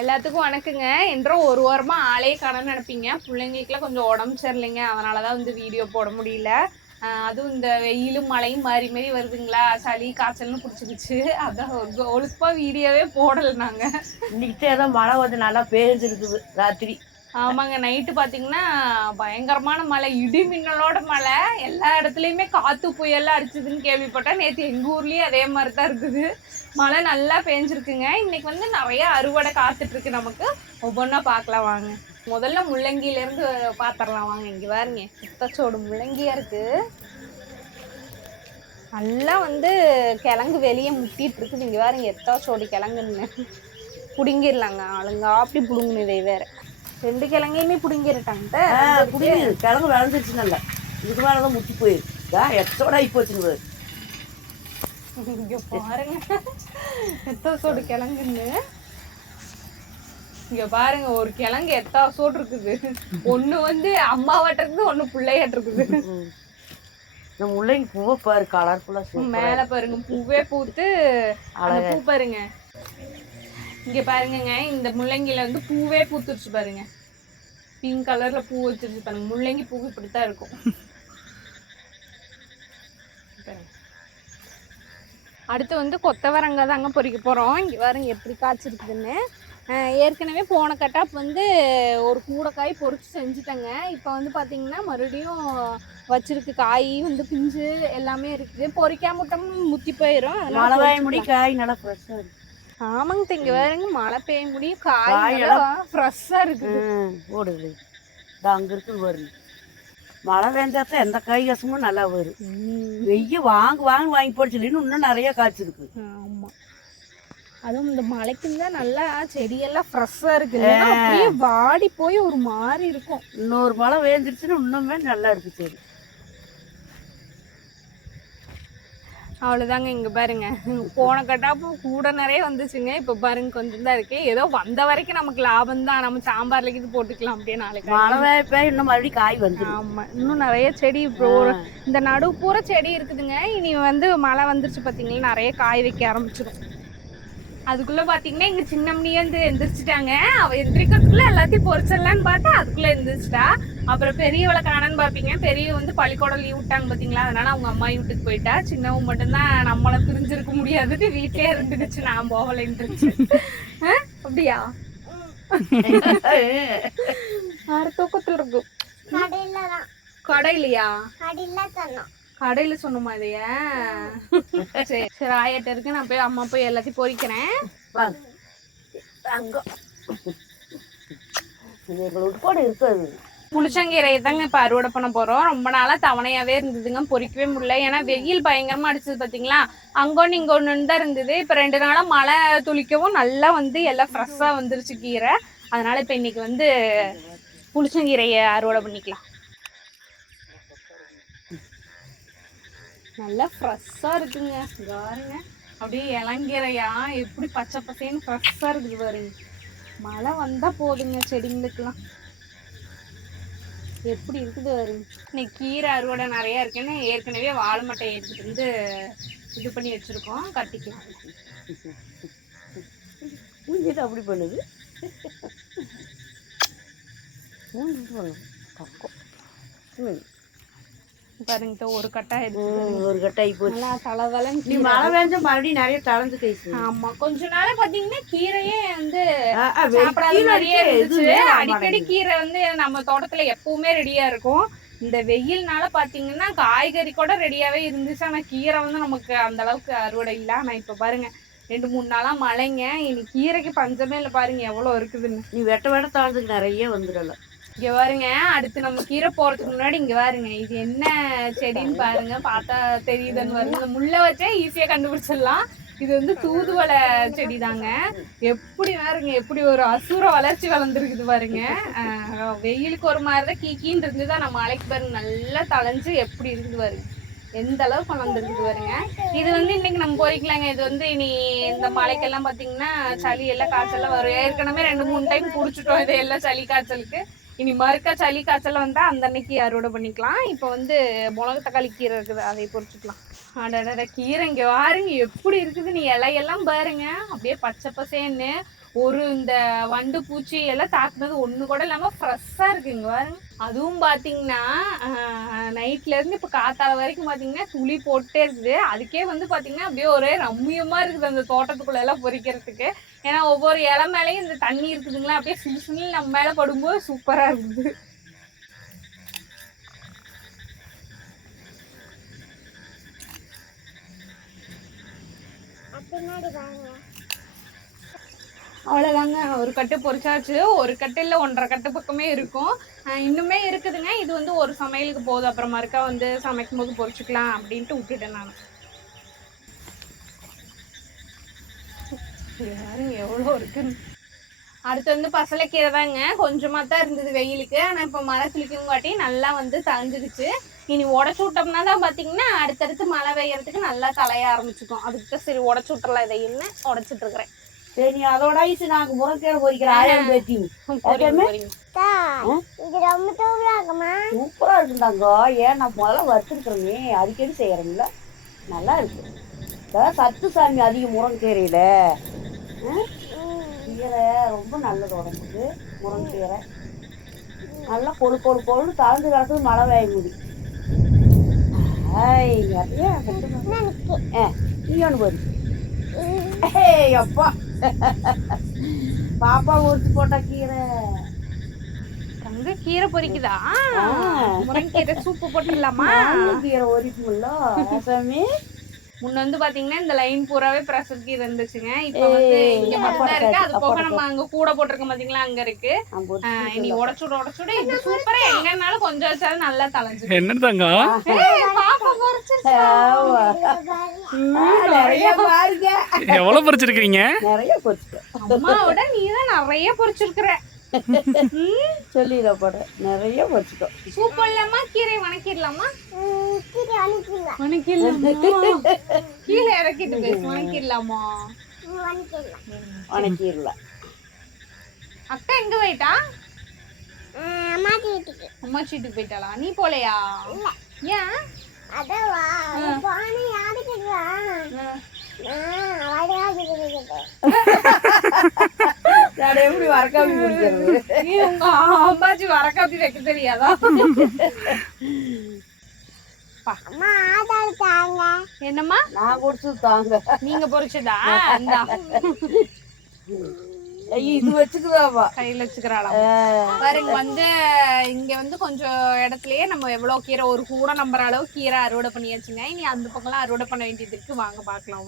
எல்லாத்துக்கும் வணக்கங்க. என்றும் ஒரு வாரமா ஆளே காணோம்னு நினைப்பீங்க. பிள்ளைங்களுக்குலாம் கொஞ்சம் உடம்பு சரியில்லைங்க, அதனால தான் வந்து வீடியோ போட முடியல. அதுவும் இந்த வெயிலும் மழையும் மாறி மாறி வருதுங்களா, சளி காய்ச்சல்னு பிடிச்சிக்கிச்சு. அதான் ஒழுப்பா வீடியோவே போடலை நாங்க. இன்னைக்கு ஏதோ மழை வந்து நல்லா பெய்ஞ்சிருக்குது ராத்திரி. ஆமாங்க, நைட்டு பார்த்தீங்கன்னா பயங்கரமான மழை, இடி மின்னலோட மழை. எல்லா இடத்துலையுமே காற்று புயல்லாம் அடிச்சதுன்னு கேள்விப்பட்டேன். நேற்று எங்கள் ஊர்லேயும் அதே மாதிரி தான் இருக்குது. மழை நல்லா பெஞ்சிருக்குங்க. இன்னைக்கு வந்து நிறைய அறுவடை காத்துட்ருக்கு நமக்கு. ஒவ்வொன்றா பார்க்கலாம் வாங்க. முதல்ல முள்ளங்கியிலேருந்து பார்த்துடலாம் வாங்க. இங்கே பாருங்க, சுத்தச்சோடு முள்ளங்கியாக இருக்குது. நல்லா வந்து கிழங்கு வெளியே முட்டிட்டு இருக்குது. இங்கே பாருங்க எத்தாச்சோடு கிழங்குன்னு. பிடுங்கிடலாங்க ஆளுங்க, அப்படி பிடுங்கணும். இதை வேற 2 கிழங்கையுமே பிடுங்கிட்டாங்க. கிழங்கு விளைஞ்சிருச்சு நல்லா. இதுக்கு மேலதான் முட்டி போயிருக்கா, எத்தோட ஆகி போச்சுங்க. இங்க பாருங்க எத்தாசோடு கிழங்குன்னு. இங்க பாருங்க, ஒரு கிழங்கு எத்தாசோடு இருக்குது. ஒண்ணு வந்து அம்மாவாட்ட இருக்குது, ஒண்ணு பிள்ளையாட்டு இருக்குது. இந்த முள்ளங்கி பூவை பாரு, கலர்ஃபுல்லா மேல பாருங்க பூவே பூத்து. அந்த பூ பாருங்க, இங்க பாருங்க, இந்த முள்ளங்கில வந்து பூவே பூத்துருச்சு பாருங்க. பிங்க் கலர்ல பூ வச்சிருச்சு பாருங்க. முள்ளங்கி பூ இப்படித்தான் இருக்கும். அடுத்து வந்து கொத்தவரங்காய் தாங்க பொறிக்க போறோம். இங்க பாருங்க எப்படி காய்ச்சிருக்குதுன்னு. ஏற்கனவே போன கட்டாப் வந்து ஒரு கூடைக்காய் பொறிச்சு செஞ்சுட்டேங்க. இப்போ வந்து பார்த்தீங்கன்னா மறுபடியும் வச்சிருக்கு. காய் வந்து பிஞ்சு எல்லாமே இருக்குது. பொறிக்காம விட்டோம்னு முத்தி போயிடும். முடி காய் நல்லா ஃப்ரெஷ்ஷாக இருக்கு. ஆமாங்க, இங்கே வேறுங்க மழை பெய்ய முடியும், காய் எல்லாம் ஃப்ரெஷ்ஷாக இருக்குது. ஓடுது அங்கே இருக்குது வருது. மழை பெஞ்சாத்தான் எந்த காய் கசமும் நல்லா வரும். வெய்ய வாங்கி போடுச்சு, இன்னும் நிறைய காய்ச்சிருக்கு. ஆமாம், அதுவும் இந்த மழைக்குன்னு தான் நல்லா செடியெல்லாம் ஃப்ரெஷ்ஷாக இருக்குது. அப்படியே வாடி போய் ஒரு மாதிரி இருக்கும். இன்னொரு மழை வேஞ்சிருச்சுன்னு இன்னுமே நல்லா இருக்கு சரி. அவ்வளோதாங்க. இங்கே பாருங்க, போன கட்டாப்பும் கூட நிறைய வந்துச்சுங்க. இப்போ பாருங்க கொஞ்சம் தான் இருக்கு. ஏதோ வந்த வரைக்கும் நமக்கு லாபம் தான். நம்ம சாம்பார்ல இது போட்டுக்கலாம் அப்படியே நாளைக்கு. மழை பெய்ய இன்னும் மறுபடியும் காய் வந்து. ஆமாம், இன்னும் நிறைய செடி இப்போ இந்த நடுவு பூரா செடி இருக்குதுங்க. இனி வந்து மழை வந்துருச்சு பார்த்தீங்கன்னா நிறைய காய் வைக்க ஆரம்பிச்சிடும். அதுக்குள்ளே பார்த்தீங்கன்னா எங்கள் சின்னம்னியே வந்து எந்திரிச்சிட்டாங்க. அவள் எந்திரிக்கிறதுக்குள்ளே எல்லாத்தையும் பொறிச்சிடலான்னு பார்த்தா அதுக்குள்ளே எந்திரிச்சிட்டா. அப்புறம் பெரியவளை காணன்னு பார்ப்பீங்க. பெரிய வந்து பள்ளிக்கூடம் லீவ் விட்டாங்க பார்த்தீங்களா, அதனால அவங்க அம்மா வீட்டுக்கு போயிட்டா. சின்னவங்க மட்டும்தான் நம்மளை பிரிஞ்சிருக்க முடியாதுன்னு வீட்டிலே இருந்துடுச்சு. நான் போகலைன்ட்டுருச்சு. அப்படியா? ஆறு தூக்கத்தில் இருக்கும். கடையிலையா? கடையில சொன்னோமா இதைய? சரி சரி, ஆயிட்ட இருக்கு. நான் போய் அம்மா போய் எல்லாத்தையும் பொறிக்கிறேன். புளிச்சங்கீரையை தாங்க இப்போ அறுவடை பண்ண போகிறோம். ரொம்ப நாளாக தவணையாகவே இருந்ததுங்க, பொறிக்கவே முடியல. ஏன்னா வெயில் பயங்கரமாக அடிச்சது பார்த்தீங்களா, அங்கொன்று இங்கொன்னு தான் இருந்தது. இப்போ 2 நாளாக மழை துளிக்கவும் நல்லா வந்து எல்லாம் ஃப்ரெஷ்ஷாக வந்துருச்சு கீரை. அதனால் இப்போ இன்னைக்கு வந்து புளிச்சங்கீரையை அறுவடை பண்ணிக்கலாம். நல்லா ஃப்ரெஷ்ஷாக இருக்குங்க. பாருங்க அப்படியே இளங்கீரையா எப்படி பச்சை பசேன்னு ஃப்ரெஷ்ஷாக இருக்குது பாருங்க. மழை வந்தால் போதுங்க செடிங்களுக்கெல்லாம். எப்படி இருக்குது பாருங்க. இன்னைக்கு கீரை அறுவடை நிறையா இருக்குன்னு ஏற்கனவே வாழை மட்டையை எடுத்துகிட்டு வந்து இது பண்ணி வச்சுருக்கோம், கட்டிக்கலாம். அப்படி பண்ணுது பாருங்க, ஒரு கட்டாய் ஒரு கட்டாய் போச்சு. தளதளன்னு மழை பெஞ்சா மறுபடியும் நிறைய தளர்ந்து கைச்சு. ஆமா, கொஞ்ச நாள் பாத்தீங்கன்னா கீரையே வந்து சாப்பிடாத மாதிரியே இருந்துச்சு. அடிக்கடி கீரை வந்து நம்ம தோட்டத்துல எப்பவுமே ரெடியா இருக்கும். இந்த வெயில்னால பாத்தீங்கன்னா காய்கறி கூட ரெடியாவே இருந்துச்சு. ஆனா கீரை வந்து நமக்கு அந்த அளவுக்கு அறுவடை இல்லை. ஆனா இப்ப பாருங்க 2-3 நாளா மழைங்க. இனி கீரைக்கு பஞ்சமே இல்லை. பாருங்க எவ்வளவு இருக்குதுன்னு. நீ வெட்ட தளர்ந்துக்கு நிறைய வந்துடல. இங்க பாருங்க, அடுத்து நம்ம கீரை போறதுக்கு முன்னாடி இங்க பாருங்க, இது என்ன செடின்னு பாருங்க. பார்த்தா தெரியுதுன்னு வருங்க. முள்ளை வச்சே ஈஸியா கண்டுபிடிச்சிடலாம். இது வந்து தூதுவளை செடி தாங்க. எப்படி பாருங்க, எப்படி ஒரு அசுர வளர்ச்சி வளர்ந்துருக்குது பாருங்க. வெயிலுக்கு ஒரு மாதிரிதான் கீக்கின்னு இருந்துதான், நம்ம மழைக்கு பாருங்க நல்லா தளைஞ்சு எப்படி இருக்குது பாருங்க. எந்த அளவுக்கு வளர்ந்துருக்குது பாருங்க. இது வந்து இன்னைக்கு நம்ம பொறிக்கலாங்க. இது வந்து இனி இந்த மழைக்கெல்லாம் பாத்தீங்கன்னா சளி எல்லாம் காய்ச்சல்லாம் வரும். ஏற்கனவே 2-3 டைம் குடிச்சிட்டோம் இதெல்லாம் சளி காய்ச்சலுக்கு. இனி மறுக்கா சளி காய்ச்சல் வந்தா அந்த அன்னைக்கு அறுவடை பண்ணிக்கலாம். இப்போ வந்து மிளகு தக்காளி கீரை இருக்குது, அதை பொறிச்சுக்கலாம். அடட கீரை இங்க பாருங்க எப்படி இருக்குது. நீ இலையெல்லாம் பாருங்க அப்படியே பச்சை பசேன்னு. ஒரு இந்த வண்டு பூச்சி எல்லாம் தாக்குனது ஒண்ணு கூட இல்லாம ஃப்ரெஷ்ஷா இருக்குங்க பாருங்க. அதுவும் பாத்தீங்கன்னா நைட்ல இருந்து இப்ப காத்தால வரைக்கும் பாத்தீங்கன்னா துளி போட்டே இருக்குது. அதுக்கே வந்து பாத்தீங்கன்னா அப்படியே ஒரே ரம்மியமா இருக்குது அந்த தோட்டத்துக்குள்ள எல்லாம் பொறிக்கிறதுக்கு. ஏன்னா ஒவ்வொரு இலை மேலேயும் இந்த தண்ணி இருக்குதுங்களா, அப்படியே சிலு சிலு நம்ம மேல படும்போது சூப்பரா இருக்குது. அவ்வளோதாங்க, ஒரு கட்டு பொரிச்சாச்சு. ஒரு கட்டு இல்லை 1.5 கட்டு பக்கமே இருக்கும். இன்னுமே இருக்குதுங்க. இது வந்து ஒரு சமையலுக்கு போதும், அப்புறமா இருக்கா வந்து சமைக்கும் போது பொரிச்சுக்கலாம் அப்படின்ட்டு விட்டுட்டேன் நான். யாருங்க எவ்வளோ இருக்குன்னு. அடுத்து வந்து பசலைக்கீரை தாங்க. கொஞ்சமாக தான் இருந்தது வெயிலுக்கு. ஆனால் இப்போ மழை துளிக்குங்காட்டி நல்லா வந்து தழிஞ்சிருச்சு. இனி உடச்சு விட்டோம்னா தான் பார்த்தீங்கன்னா அடுத்தடுத்து மழை பெய்யறதுக்கு நல்லா தலைய ஆரம்பிச்சுக்கும். அதுக்கு தான் சரி உடச்சு விட்டுறலாம். இதை என்ன உடச்சிட்டு இருக்கிறேன். சரி அதோட ஐஸ் நாங்க முருங்கைக்கீரை பொரிக்கிறேன். ஆயிரம் பேத்தி சூப்பரா இருக்குந்தாங்க. ஏன் நான் முதல்ல வறுத்துருக்குறோமே, அடிக்கடி செய்யறோம்ல, நல்லா இருக்கு. சத்து சாமி அதிகம் முருங்கைக்கீரையில. கீரை ரொம்ப நல்லது உடம்புக்கு. முருங்கைக்கீரை நல்லா கொழு தளர்ந்து கிடக்குது. மழை பெய்ய முடி நீ ஒன்று போது அப்பா பாப்பா ஊற்றி போட்டா கீரை. தங்க கீரை பொரிக்குதா? முருங்கைக்கீரை சூப்பு போட்டுடலாமா? கீரை ஒரிக்கும்ல சாமி. முன்ன வந்து பாத்தீங்கன்னா இந்த லைன் பூராவே பிரஷர் கீரை இருந்துச்சுங்க. இப்ப வந்து இங்க மட்டும் தான் இருக்கு. அது போக நம்ம அங்க கூட போட்டிருக்கோம் பாத்தீங்களா, அங்க இருக்கு. இனி உடச்சுட இது சூப்பரா எங்கனாலும் கொஞ்சம் வச்சாலும் நல்லா தளைஞ்சு. என்ன தாங்க எவ்வளவு பொரிச்சிருக்கீங்க? நிறைய பொரிச்சிருக்கேன். அம்மாவோட நீதான் நிறைய பொரிச்சிருக்கிற. சொல்லிட போட நிறைய பொரிச்சிட்டோம். சூப்பர் இல்லாமா? கீரை வணக்கிடலாமா? வணக்கிடலாமா? கீழே இறக்கிட்டு பேசு. வணக்கிடலாமா? வணக்கிடலாம். அக்கா எங்க போயிட்டா? அம்மா வீட்டுக்கு போயிட்டாளா? நீ போலையா? ஏன்? எப்படி வரக்காப்பி குடிக்கிறது? அம்மாச்சி வரக்காப்பி வைக்க தெரியாதா? என்னம்மா? நான் குடிச்சு தாங்க. நீங்க பொரிச்சதா? இது வச்சுக்குதாப்பா கையில வச்சுக்கிறாளா பாருங்க. வந்து இங்க வந்து கொஞ்சம் இடத்துலயே நம்ம எவ்வளவு கீரை, ஒரு கூட நம்புற அளவு கீரை அறுவடை பண்ணியாச்சுங்க. இனி அந்த பக்கம்லாம் அறுவடை பண்ண வேண்டியது இருக்கு. வாங்க பாக்கலாம்.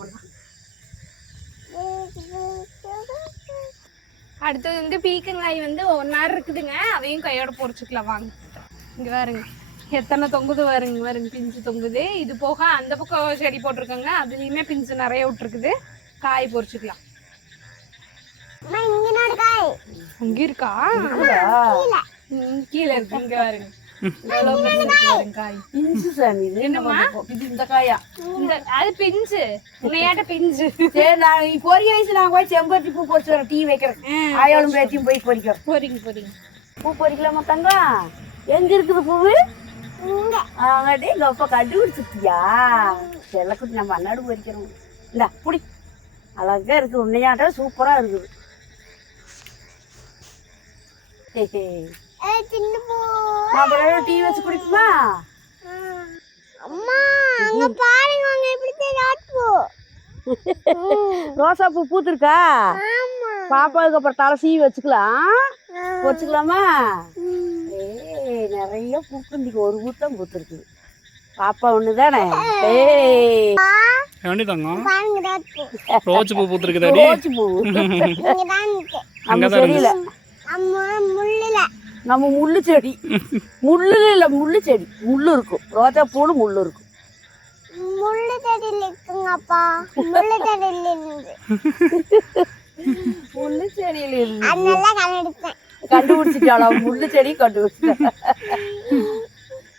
அடுத்தது வந்து பீக்கங்காய் வந்து 1 hour இருக்குதுங்க. அதையும் கையோட பொரிச்சுக்கலாம் வாங்க. இங்க பாருங்க எத்தனை தொங்குது பாருங்க. பிஞ்சு தொங்குது. இது போக அந்த பக்கம் செடி போட்டிருக்காங்க, அதுலயுமே பிஞ்சு நிறைய விட்டுருக்குது. காய் பொரிச்சுக்கலாம். அங்க இருக்கா? கீழே இருக்கு. இங்க பாருங்க காய். பிஞ்சு சாமி. என்னம்மா இந்த காயா? அது பிஞ்சு. உன்னையாட்ட பிஞ்சு. சரி நான் பொரிய வயசு நான் போய் செம்பருத்தி பூ பொரிச்சு வரேன். டீ வைக்கிறேன். ஆயோளும் பேத்தியும் போய் பொரிக்கிறேன். போறீங்க. பூ பொரிக்கலாமா தங்கம்? எங்க இருக்குது பூவு? ஆங்காட்டி எங்க அப்பா கண்டுபிடிச்சிட்டியா? செல்லக்குட்டி நம்ம அண்ணாடு பொரிக்கிறோம். இந்தா புடி. அழகா இருக்கு. உன்னையாட்டம் சூப்பரா இருக்குது. டீ வச்சு குடிக்குமா? ரோசா பூ பூத்துருக்கா? பாப்பாவுக்கு அப்புறம் தலை சீவி வச்சுக்கலாம். வச்சுக்கலாமா? நிறைய பூக்குண்டிக்கு ஒரு பூத்தான் பூத்துருக்கு. பாப்பா ஒண்ணுதானே? ரோஜ் பூ பூத்துருக்கு. ரோஜ் பூ நம்ம செடியில, நம்ம முள்ளு செடி. முள்ளு இல்ல, முள்ளு செடி. முள்ளு இருக்கும். ரோஜா பூல முள்ளு இருக்கும். முள்ளு செடியில இருக்குங்கப்பா. முள்ளு செடியில இருந்து முள்ளு செடியில இருந்து அதனால கண்டுபிடிச்சிட்டாளா? முள்ளு செடி கண்டுபிடிச்சிட்டா.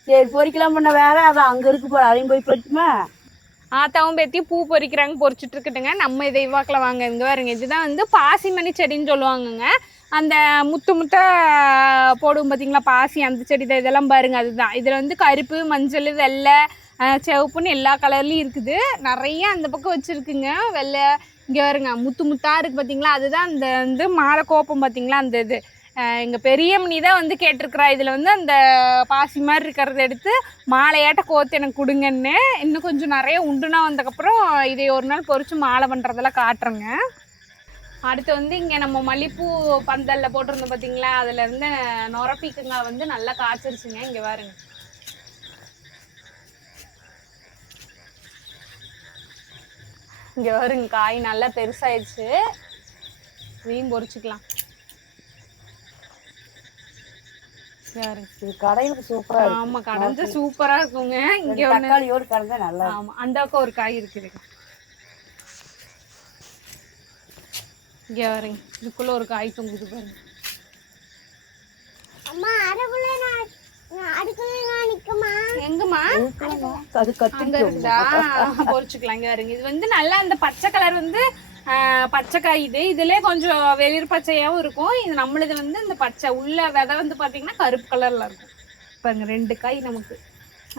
சரி பொரிக்கலாம். பண்ண வேற அதான் அங்க இருக்கு போற. அதையும் போய் பொரிக்குமா? ஆத்தாவும் பேத்தி பூ பொரிக்கிறாங்க. பொரிச்சுட்டு இருக்கட்டுங்க. நம்ம இதை இவாக்கில் வாங்க. இங்கே பாருங்க, இதுதான் வந்து பாசிமணி செடின்னு சொல்லுவாங்கங்க. அந்த முத்த போடுவோம் பார்த்தீங்களா பாசி, அந்த செடி தான். இதெல்லாம் பாருங்க அதுதான். இதில் வந்து கருப்பு, மஞ்சள், வெள்ளை, சிவப்புன்னு எல்லா கலர்லேயும் இருக்குது. நிறைய அந்த பக்கம் வச்சுருக்குங்க. வெள்ளை இங்கே வருங்க முத்து முத்தாக இருக்குது பார்த்தீங்களா, அதுதான் அந்த வந்து மாலை கோப்பம் பார்த்தீங்களா அந்த இது. எங்கள் பெரியம்மணி தான் வந்து கேட்டிருக்கிறா இதில் வந்து அந்த பாசி மாதிரி இருக்கிறத எடுத்து மாலையாட்ட கோத்து எனக்கு கொடுங்கன்னு. இன்னும் கொஞ்சம் நிறைய உண்டுனா வந்ததுக்கப்புறம் இதை ஒரு நாள் பொறிச்சு மாலை பண்ணுறதெல்லாம் காட்டுறேங்க. அடுத்து வந்து இங்கே நம்ம மல்லிப்பூ பந்தலில் போட்டிருந்தோம் பார்த்தீங்களா, அதுலேருந்து நொரப்பீக்கங்காய் வந்து நல்லா காய்ச்சிருச்சுங்க. இங்கே பாருங்க, இங்கே வருங்க காய் நல்லா பெருசாயிடுச்சு. இதையும் பொறிச்சுக்கலாம். இது கடையிலுக்கு சூப்பரா இருக்கு. ஆமா கடைஞ்சு சூப்பரா இருக்குங்க. இங்க தக்காளியோடு கலந்தா நல்லா. ஆமா அந்த பக்கம் ஒரு காய் இருக்குது. இங்க பாருங்க, இதுக்குள்ள ஒரு காய் தொங்குது பாருங்க. அம்மா அதுக்குள்ள நான் நிக்குமா? எங்கம்மா அது கத்திங்க இருக்குதா? பொரிச்சுக்கலாம். இங்க பாருங்க, இது வந்து நல்லா அந்த பச்சை கலர் வந்து பச்சைக்காய். இதுலேயே கொஞ்சம் வெளிர் பச்சையாகவும் இருக்கும். இது நம்மளது வந்து இந்த பச்சை உள்ள விதை வந்து பார்த்தீங்கன்னா கருப்பு கலரில் இருக்கும். பாருங்க 2 காய் நமக்கு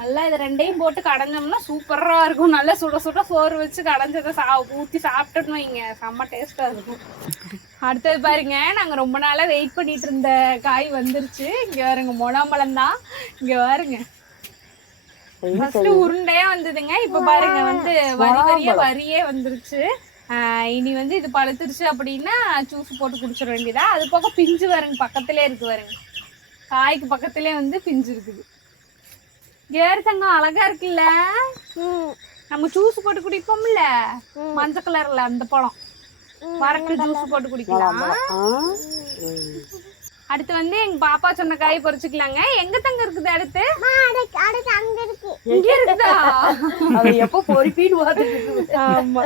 நல்லா. இது 2ஐயும் போட்டு கடைஞ்சோம்னா சூப்பராக இருக்கும். நல்லா சுட சுட சோறு வச்சு கடைஞ்சதை ஊற்றி சாப்பிட்டோன்னு வைங்க, செம்ம டேஸ்ட்டாக இருக்கும். அடுத்தது பாருங்க, நாங்கள் ரொம்ப நாளாக வெயிட் பண்ணிட்டு இருந்த காய் வந்துருச்சு. இங்கே பாருங்க மொளாம்பழம் தான். இங்கே பாருங்க ஃபர்ஸ்ட் உருண்டையா வந்ததுங்க. இப்போ பாருங்க வந்து வரியே வந்துருச்சு. இனி வந்து இது பழுத்துருச்சு அப்படின்னா ஜூஸ் போட்டு குடிச்சிட வேண்டியதா. அது போக பிஞ்சு வருங்க, பக்கத்திலே இருக்கு வருங்க, காய்க்கு பக்கத்திலே வந்து பிஞ்சு இருக்குது. ஏறுதங்கம் அழகா இருக்குல்ல, நம்ம ஜூஸ் போட்டு குடிப்போம்ல மஞ்சள் கலர்ல அந்த பழம், வரட்டு ஜூஸ் போட்டு குடிக்கலாம். அடுத்து வந்து எங்க பாப்பா சொன்ன காய் பறிச்சுக்கலாங்க. எங்க தங்க இருக்குது அடுத்து? அங்க இருக்கு. இங்க இருக்குதா? எப்போ பொறிப்பீன்னு. ஆமா.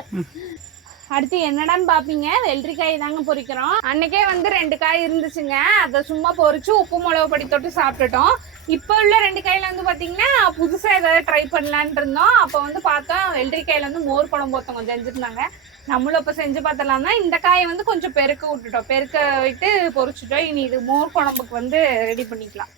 அடுத்து என்னடான்னு பாப்பீங்க, வெள்ளரிக்காய் தாங்க பொரிக்கிறோம். அன்னைக்கே வந்து 2 காய் இருந்துச்சுங்க, அதை சும்மா பொரிச்சு உப்பு மிளகு பொடி தொட்டு சாப்பிட்டுட்டோம். இப்போ உள்ள 2 காயில வந்து பாத்தீங்கன்னா புதுசா ஏதாவது ட்ரை பண்ணலான் இருந்தோம். அப்போ வந்து பார்த்தோம் வெள்ளரிக்காயில வந்து மோர் குழம்பு ஒருத்தவங்க செஞ்சுருந்தாங்க. நம்மளும் இப்போ செஞ்சு பார்த்தலாம் தான். இந்த காயை வந்து கொஞ்சம் பெருக்க விட்டுட்டோம், பெருக்க விட்டு பொரிச்சுட்டோம். இனி இது மோர் குழம்புக்கு வந்து ரெடி பண்ணிக்கலாம்.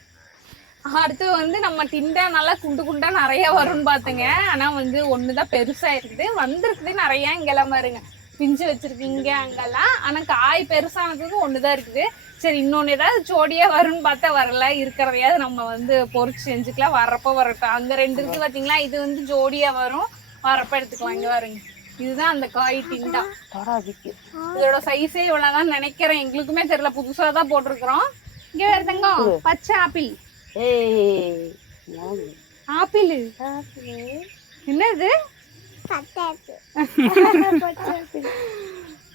அடுத்து வந்து நம்ம திண்டா நல்லா குண்டு குண்டா நிறைய வரும்னு பார்த்துங்க. ஆனால் வந்து ஒன்று தான் பெருசாக இருக்குது, வந்திருக்குது நிறையா. இங்கெல்லாம் பாருங்க பிஞ்சு வச்சிருக்கீங்க அங்கெல்லாம். ஆனால் காய் பெருசானதுக்கு ஒன்று தான் இருக்குது. சரி இன்னொன்று ஏதாவது ஜோடியாக வரும்னு பார்த்தா வரல. இருக்கிறதையாவது நம்ம வந்து பொரிச்சு செஞ்சுக்கலாம், வரப்போ வரட்டும். அங்கே 2 இருக்குது பார்த்தீங்களா, இது வந்து ஜோடியாக வரும், வரப்போ எடுத்துக்கலாம். இங்கே வருங்க, இதுதான் அந்த காய் திண்டா. இதோட சைஸே இவ்வளோதான் நினைக்கிறேன், எங்களுக்குமே தெரியல, புதுசாக தான் போட்டிருக்கிறோம். இங்கே வேறு தங்கம் பச்சை ஆப்பிள். ஆப்பிள் என்னது?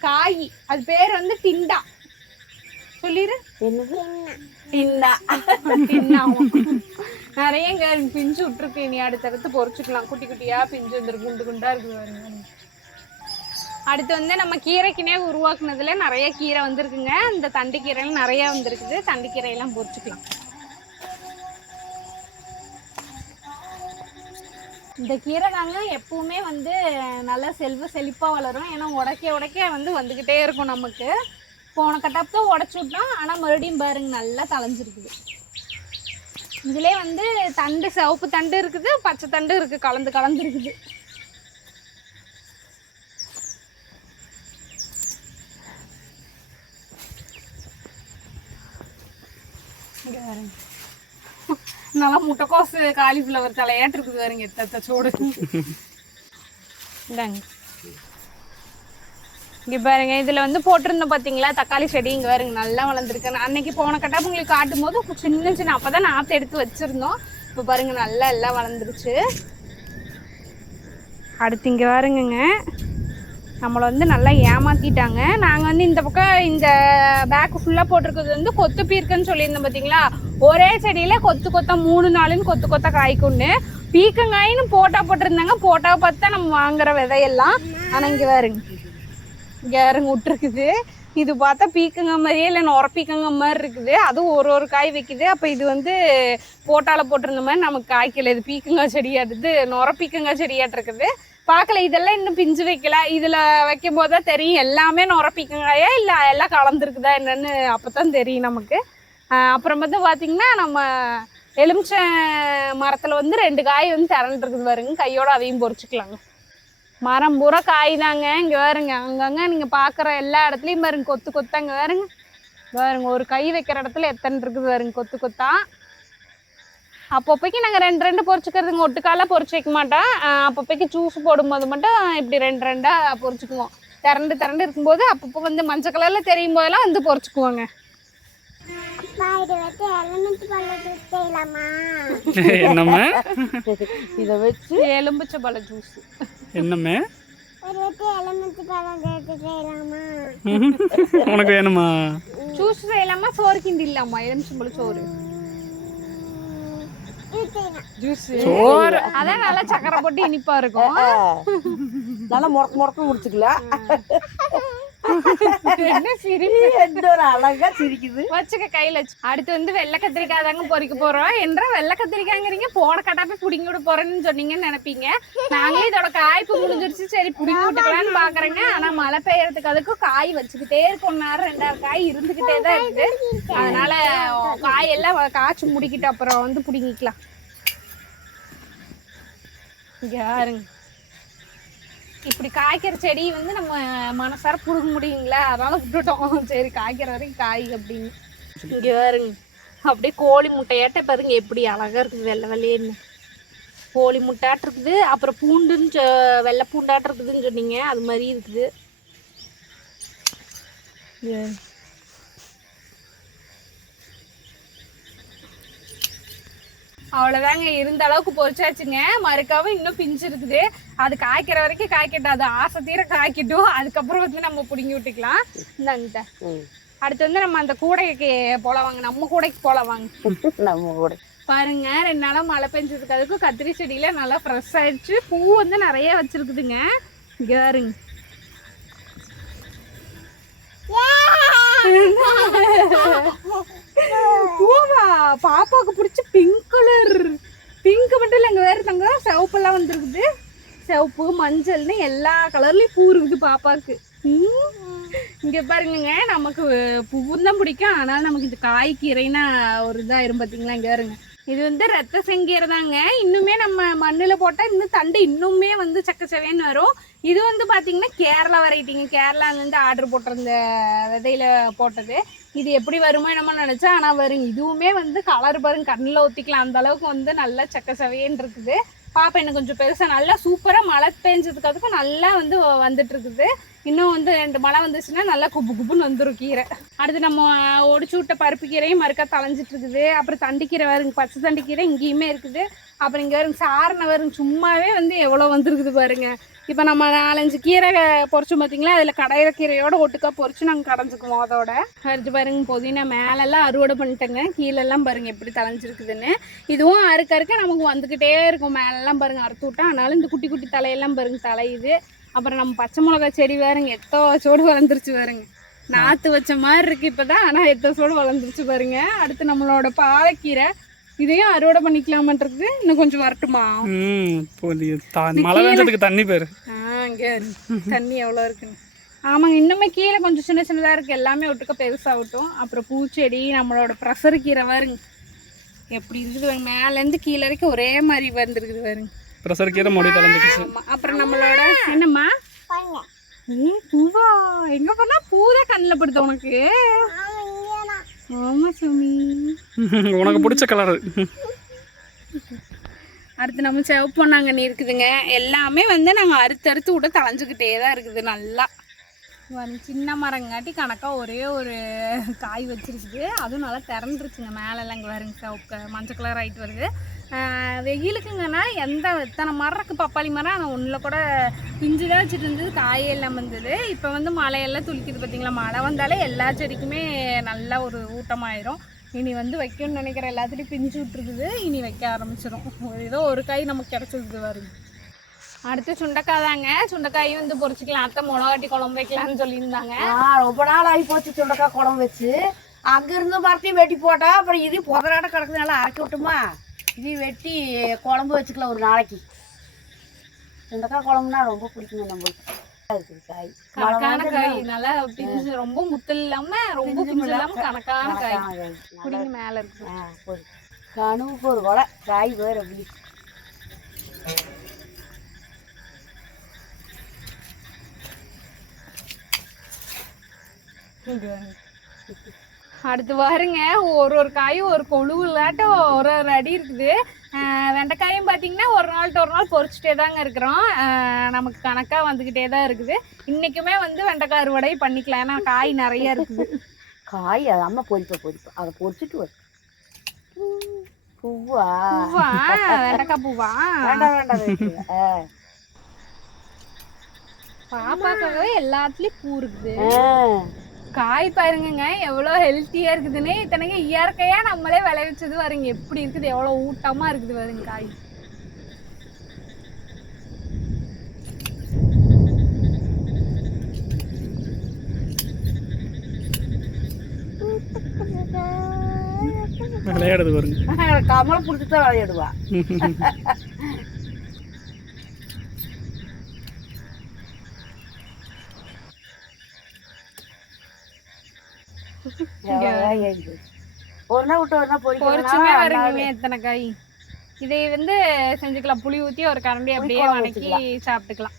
காய், அது பேர் வந்து டிண்டா. சொல்லிரு. டிண்டா. நிறைய இங்க பிஞ்சு விட்டுருக்கு. நீ அடுத்தடுத்து பொரிச்சுக்கலாம். குட்டி குட்டியா பிஞ்சு வந்துருக்கு, குண்டு குண்டா இருக்குது. அடுத்து வந்து நம்ம கீரைக்குனே உருவாக்குனதுல நிறைய கீரை வந்திருக்குங்க. இந்த தண்டு கீரைலாம் நிறைய வந்திருக்குது. தண்டு கீரையெல்லாம் பொரிச்சுக்கலாம். இந்த கீரை தாங்க எப்பவுமே வந்து நல்லா செழிப்பாக வளரும். ஏன்னா உடைக்க வந்து வந்துக்கிட்டே இருக்கும் நமக்கு. போன கட்டப்போ உடச்சி விட்டோம், ஆனால் மறுபடியும் பாருங்க நல்லா தளைஞ்சிருக்குது. இதுலேயே வந்து தண்டு சிவப்பு தண்டு இருக்குது, பச்சை தண்டு இருக்குது, கலந்து இருக்குது. இங்கே பாருங்க நல்லா முட்டைக்கோசு காலிஃப்ளவர் தலையாட்டு இருக்குது பாருங்க, எத்த சோடு. இந்தாங்க இங்கே பாருங்க, இதில் வந்து போட்டிருந்தோம் பார்த்தீங்களா தக்காளி செடி. இங்கே பாருங்க நல்லா வளர்ந்துருக்கு. அன்னைக்கு போன கட்டாப்பு உங்களுக்கு காட்டும் போது சின்ன அப்போ தான் நாற்று எடுத்து வச்சுருந்தோம். இப்போ பாருங்க நல்லா எல்லாம் வளர்ந்துருச்சு. அடுத்து இங்கே பாருங்கங்க, நம்மளை வந்து நல்லா ஏமாற்றிட்டாங்க. நாங்கள் வந்து இந்த பக்கம் இந்த பேக்கு ஃபுல்லாக போட்டிருக்கிறது வந்து கொத்து பீர்க்கன்னு சொல்லியிருந்தோம் பார்த்தீங்களா. ஒரே செடியில் கொத்தா 3-4 கொத்தா காய்க்குன்னு பீக்கங்காயின்னு போட்டிருந்தாங்க. பார்த்தா நம்ம வாங்குற விதையெல்லாம். ஆனால் இங்கே வேறுங்க விட்டுருக்குது. இது பார்த்தா பீக்கங்க மாதிரியே இல்லை, நொரப்பீக்கங்க மாதிரி இருக்குது. அதுவும் ஒரு காய் வைக்குது. அப்போ இது வந்து போட்டிருந்த மாதிரி நமக்கு காய்க்கல. இது பீக்கங்காய் செடியாடுது, நொரப்பீக்கங்காய் செடியாட்டு இருக்குது. பார்க்கல, இதெல்லாம் இன்னும் பிஞ்சு வைக்கல. இதில் வைக்கும் போது தான் தெரியும் எல்லாமே நொரப்பீக்கங்காயா இல்லை எல்லாம் கலந்துருக்குதா என்னன்னு, அப்போ தான் தெரியும் நமக்கு. அப்புறம் வந்து பார்த்திங்கன்னா நம்ம எலுமிச்சை மரத்தில் வந்து 2 காய் வந்து திரண்டுருக்குது பாருங்க. கையோடு அதையும் பொரிச்சுக்கலாங்க. மரம் பூரா காய் தாங்க. இங்கே பாருங்க, அங்கங்கே நீங்கள் பார்க்குற எல்லா இடத்துலையும் பாருங்க கொத்து கொத்தா. இங்கே பாருங்க பாருங்க, ஒரு கை வைக்கிற இடத்துல எத்தனை இருக்குது பாருங்க கொத்து கொத்தா. அப்பப்போக்கி நாங்கள் ரெண்டு ரெண்டு பொரிச்சுக்கிறதுங்க, ஒட்டுக்காலாம் பொரிச்சு வைக்க மாட்டோம். அப்பப்போக்கி ஜூஸ் போடும்போது மட்டும் இப்படி ரெண்டு ரெண்டாக பொரிச்சுக்குவோம். திரண்டு திரண்டு இருக்கும்போது அப்பப்போ வந்து மஞ்சள் கலரில் தெரியும் போதெல்லாம் வந்து பொரிச்சுக்குவோங்க. என்னம்மா இதை வச்சு எலும்பிச்சை பழ ஜூஸ். என்னம்மே உனக்கு வேணுமா? ஜூஸ் செய்யலாமா, சோறு கிண்டி இல்லாமா? எலுமிச்சம்பழ சோறு ஜூஸ் சோறு அதான் நல்லா சக்கரை போட்டு இனிப்பா இருக்கும். நல்லா முடக்க முடக்க முடிச்சுக்கலாம். என்ன சிரிப்பு, எந்த ஒரு அழகா சிரிக்குது. வச்சுக்க கையில வச்சு. அடுத்து வந்து வெள்ளை கத்திரிக்காய் தாங்க பொறிக்க போறோம். என்ற வெள்ளை கத்திரிக்காய்ங்கிறீங்க, போன கட்டாப்பே புடிங்கி விட போறேன்னு சொன்னீங்கன்னு நினைப்பீங்க. நாங்களே இதோட காய்ப்பு முடிஞ்சிருச்சு, சரி புடிங்கி விட்டுக்கலான்னு பாக்குறேங்க. ஆனா மழை பெய்யறதுக்கு அதுக்கும் காய் வச்சுக்கிட்டே இருக்கும். நேரம் 2 காய் இருந்துகிட்டே தான் இருக்குது. அதனால காய் எல்லாம் காய்ச்சி முடிக்கிட்டு அப்புறம் வந்து புடிங்கிக்கலாம். இங்க பாருங்க, இப்படி காய்க்கிற செடி வந்து நம்ம மனசார புடுங்க முடியுங்களா, அதனால விட்டுட்டோம். சரி காய்க்கிற வரைக்கும் காய் அப்படின்னு. இங்க பாருங்க, அப்படியே கோழி முட்டையாட்ட பாருங்க எப்படி அழகா இருக்குது, வெள்ளை வெள்ளையன்னு கோழி முட்டையாட்டு இருக்குது. அப்புறம் பூண்டுன்னு வெள்ளை பூண்டாட்டு இருக்குதுன்னு சொன்னீங்க, அது மாதிரி இருக்குது. அவ்வளோதாங்க, இருந்த அளவுக்கு பொரிச்சாச்சுங்க. மறுக்காவும் இன்னும் பிஞ்சு இருக்குது, அது காய்க்கிற வரைக்கும் காய்க்கட்டும். அது ஆசை தீர காய்க்கட்டும், அதுக்கப்புறம் வந்து நம்ம பிடுங்கி விட்டுக்கலாம். இந்தாங்கிட்ட அடுத்து வந்து நம்ம அந்த கூடைக்கு போல வாங்க, நம்ம கூடைக்கு போல வாங்க. நம்ம கூட பாருங்க, 2 நாளாக மழை பெஞ்சதுக்கு அதுக்கும் கத்திரி செடியில நல்லா ஃப்ரெஷ் ஆயிடுச்சு. பூ வந்து நிறைய வச்சிருக்குதுங்க. இங்க பாருங்க, பூவா பாப்பாவுக்கு பிடிச்ச பிங்க் கலர். பிங்க் மட்டும் இல்லை, இங்கே வேறு தங்க சிவப்பெல்லாம் வந்துருக்குது. சிவப்பு மஞ்சள்னு எல்லா கலர்லேயும் பூ இருக்குது பாப்பாவுக்கு. இங்கே பாருங்க, நமக்கு பூவும் தான் பிடிக்கும், ஆனால் நமக்கு இந்த காய்கீரைன்னா ஒரு இதாயிரும் பார்த்தீங்களா. இங்கே பாருங்க, இது வந்து ரத்த செங்கீரை தாங்க. இன்னுமே நம்ம மண்ணில் போட்டால் இன்னும் தண்டு இன்னுமே வந்து சக்கச்சவேன்னு வரும். இது வந்து பார்த்தீங்கன்னா கேரளா வெரைட்டிங்க, கேரளாலேருந்து ஆர்டர் போட்டிருந்த விதையில போட்டது. இது எப்படி வருமோ என்னமோ நினச்சா, ஆனால் வரும். இதுவுமே வந்து கலர் பாருங்க, கண்ணில் ஊற்றிக்கலாம், அந்த அளவுக்கு வந்து நல்லா சக்கச்சவையன்னு இருக்குது. பாப்பா இன்னும் கொஞ்சம் பெருசாக நல்லா சூப்பராக மழை பெஞ்சதுக்கு அதுக்கும் நல்லா வந்து வந்துட்டு இருக்குது. இன்னும் வந்து 2 மழை வந்துச்சுன்னா நல்லா குப்பு குப்புன்னு வந்துடும் கீரை. அடுத்து நம்ம ஒடிச்சு விட்ட பருப்பு கீரையும் மறுக்கா தளைஞ்சிட்டு இருக்குது. அப்புறம் தண்டிக்கீரை வருங்க, பச்சை தண்டிக்கீரை இங்கேயுமே இருக்குது. அப்புறம் இங்கே வருங்க சாரணை வருங்க, சும்மாவே வந்து எவ்வளோ வந்துருக்குது பாருங்க. இப்போ நம்ம 4-5 கீரை பொரிச்சோம் பார்த்தீங்களா, அதில் கடையிற கீரையோட ஒட்டுக்கா பொரிச்சு நாங்கள் கடைஞ்சிக்குவோம். அதோட அரிச்சு பாருங்க, புதினா மேலெல்லாம் அறுவடை பண்ணிட்டேங்க. கீழெல்லாம் பாருங்க எப்படி தளைஞ்சிருக்குதுன்னு. இதுவும் அறுக்க நமக்கு வந்துக்கிட்டே இருக்கும். மேலெல்லாம் பாருங்க அறுத்து விட்டா, ஆனாலும் இந்த குட்டி குட்டி தலையெல்லாம் பாருங்க தலையுது. அப்புறம் நம்ம பச்சை மிளகா செடி பாருங்க, எத்தோ சோடு வளர்ந்துருச்சு பாருங்க. நாற்று வச்ச மாதிரி இருக்கு இப்போதான், ஆனால் எத்தோ சோடு வளர்ந்துருச்சு பாருங்க. அடுத்து நம்மளோட பாலைக்கீரை, இதையும் அறுவடை பண்ணிக்கலாமன்றது. இன்னும் கொஞ்சம் வரட்டுமா? மழை பெஞ்சதுக்கு தண்ணி பேரு இங்கே தண்ணி எவ்வளோ இருக்குன்னு. ஆமாங்க, இன்னுமே கீழே கொஞ்சம் சின்ன சின்னதாக இருக்குது, எல்லாமே ஒட்டுக்க பெருசாகட்டும். அப்புறம் பூச்செடி, நம்மளோட ப்ரெஷர் கீரை வருங்க எப்படி இருக்குது பாருங்க, மேலேருந்து கீழே வரைக்கும் ஒரே மாதிரி வந்துருக்குது பாருங்க. ப்ரெஷர் கீரை முடி தலைஞ்சிருச்சு. அப்புறம் நம்மளோட என்னம்மா பூவா, எங்க போனா பூதான் கண்ணில் படுது உனக்கு. ஆமா சாமி, உனக்கு பிடிச்ச கலர். அடுத்து நம்ம சிவப்பு பொன்னாங்கண்ணி இருக்குதுங்க. எல்லாமே வந்து நாங்கள் அறுத்து விட தளைஞ்சுக்கிட்டே தான் இருக்குது. நல்லா சின்ன மரங்காட்டி கணக்காக ஒரே ஒரு காய் வச்சிருக்குது, அதுவும் நல்லா திறந்துருச்சுங்க. மேலெல்லாம் இங்கே வருங்க சிவப்பு மஞ்சள் கலர் ஆகிட்டு வருது. வெயிலுக்குங்கன்னா எத்தனை மரம் இருக்குது பப்பாளி மரம், ஆனால் ஒன்றில் கூட பிஞ்சு தான் வச்சுட்டு இருந்தது, காயெல்லாம் வந்தது. இப்போ வந்து மழையெல்லாம் துளிக்குது பார்த்தீங்களா. மழை வந்தாலே எல்லா செடிக்குமே நல்லா ஒரு ஊட்டமாயிரும். இனி வந்து வைக்கணும்னு நினைக்கிற எல்லாத்துலேயும் பிஞ்சு விட்டுருக்குது, இனி வைக்க ஆரம்பிச்சிடும். ஏதோ ஒரு காய் நமக்கு கிடச்சிருக்குது வருது. அடுத்து சுண்டைக்காய் தாங்க. சுண்டைக்காயும் வந்து பொரிச்சிக்கலாம். அத்தை மிளகாட்டி குழம்பு வைக்கலான்னு சொல்லியிருந்தாங்க. ரொம்ப நாள் ஆகி போச்சு சுண்டைக்காய் குழம்பு வச்சு. அங்கேருந்து மரத்தையும் வெட்டி போட்டா, அப்புறம் இது புதராட்ட கிடக்குதுனால அரைக்க விட்டுமா, இதையும் வெட்டி குழம்பு வச்சுக்கலாம் ஒரு நாளைக்கு. சுண்டைக்காய் குழம்புனா ரொம்ப பிடிக்குங்க நம்மளுக்கு. காய் கணக்கான காய், நல்லா பிஞ்சு, ரொம்ப முத்தல் இல்லாம ரொம்ப பிஞ்சு இல்லாம கணக்கான காய். குடிங்க மேல இருக்கு. கணுவுக்கு ஒரு கொலை காய் வேறு அப்படி. அடுத்து பாருங்க ஒரு ஒரு காயும் ஒரு கொழு இல்லாட்டும் ஒரு ஒரு அடி இருக்குது. வெண்டைக்காயும் பார்த்தீங்கன்னா ஒரு நாள் பொறிச்சிட்டே தாங்க இருக்கிறோம். நமக்கு கணக்காக வந்துக்கிட்டே தான் இருக்குது. இன்றைக்குமே வந்து வெண்டைக்காய் அறுவடை பண்ணிக்கலாம், ஏன்னா காய் நிறைய இருக்குது. காய் அது அம்மா பொறிப்பா அதை பொறிச்சிட்டு வரும். பூவா பூவா? வெண்டைக்காய் பூவா? வேண்டாம். பாப்பாக்காகவே எல்லாத்துலேயும் பூ இருக்குது. காய் பாருங்க எவ்வளோ ஹெல்த்தியா இருக்குதுன்னு. இத்தனைக்கு இயற்கையா நம்மளே விளைவிச்சது பாருங்க எப்படி இருக்குது, எவ்வளோ ஊட்டமா இருக்குது பாருங்க காய். விளையாடுது பாருங்க. கமலை பிடிச்சிட்டு தான் விளையாடுவா. ஒரு நாள் விட்டு ஒரு நாள் பொரிச்சுமே வருங்க எத்தனை காய். இதை வந்து செஞ்சுக்கலாம், புளி ஊற்றி ஒரு கரண்டி அப்படியே வணக்கி சாப்பிட்டுக்கலாம்.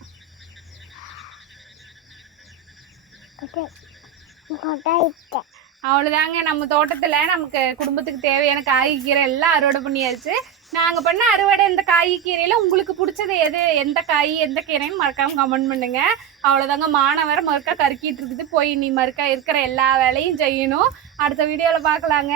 அவ்வளோதாங்க, நம்ம தோட்டத்தில் நமக்கு குடும்பத்துக்கு தேவையான காய்கீரை எல்லாம் அறுவடை பண்ணியாச்சு. நாங்கள் பண்ண அறுவடை இந்த காய்கீரையில் உங்களுக்கு பிடிச்சது எது, எந்த காய் எந்த கீரைன்னு மறக்காமல் கமெண்ட் பண்ணுங்க. அவ்வளோதாங்க, மானவரை மறுக்கா கருக்கிட்டு இருக்குது. போய் நீ மறுக்கா இருக்கிற எல்லா வேலையும் செய்யணும். அடுத்த வீடியோவில் பார்க்கலாங்க.